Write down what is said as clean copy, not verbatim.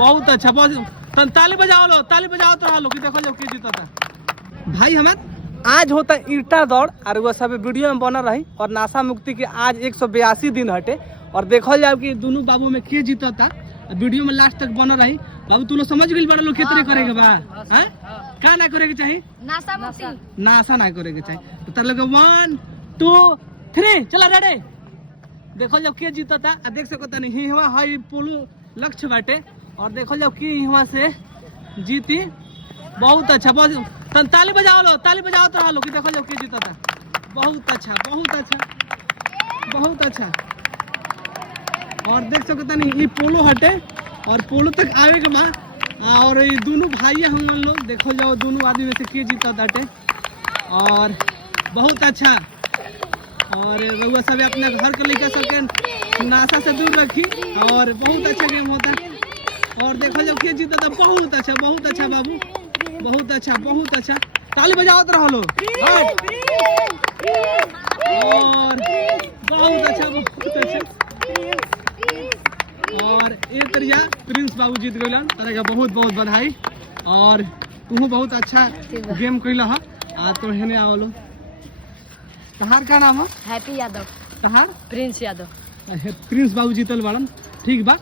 बहुत अच्छा, बहुत ताली बजाओ लो, ताली बजाओ तो लो कि देखो जो के जीता था भाई। हमार आज होता ईटा दौड़ और वो सब वीडियो में बना रही और नासा मुक्ति के आज 182 दिन हटे और देखो जाओ कि दोनों बाबू में के जीता था। वीडियो में लास्ट तक बना रही। बाबू तू लोग समझ गई बड़ा लोग कितने करेगा बा हैं का ना करे के चाहिए, नासा मुक्ति नासा ना करे के चाहिए। तो तार लोग 1 2 3 चला रेडी। देखो जब के जीता था देख सको तनी हिवा हाई पुल लक्ष्य बाटे और देखो जब कि हिवा से जीती। बहुत अच्छा, बहुत ताली बजाओ लो, ताली बजाओ तो लो कि देखो जब के जीता था। बहुत अच्छा, बहुत अच्छा, बहुत अच्छा। और देख सको तनी ये पोलो हटे और पोलो तक आवे के बाद और ये दोनों भाई हम लोग देखो जाओ दोनों आदमी में से के जीता ताटे और बहुत अच्छा। और रउआ सब अपने घर के लेकर सबके नासा से दूर रखी और बहुत अच्छा गेम होता है। और देखो जब के जीता था। बहुत अच्छा, बहुत अच्छा बाबू, बहुत अच्छा, बहुत अच्छा। ताली बजाओ तो रहो। और बहुत अच्छा, बहुत अच्छा। और एक तरिया प्रिंस बाबू जीत गए तरह का बहुत बहुत बधाई। और तू बहुत अच्छा गेम कैला है आ तो हेने आओ लो। तहार का नाम है? हैप्पी यादव। तहार? प्रिंस यादव। प्रिंस बाबू जीतल बाड़न। ठीक बा।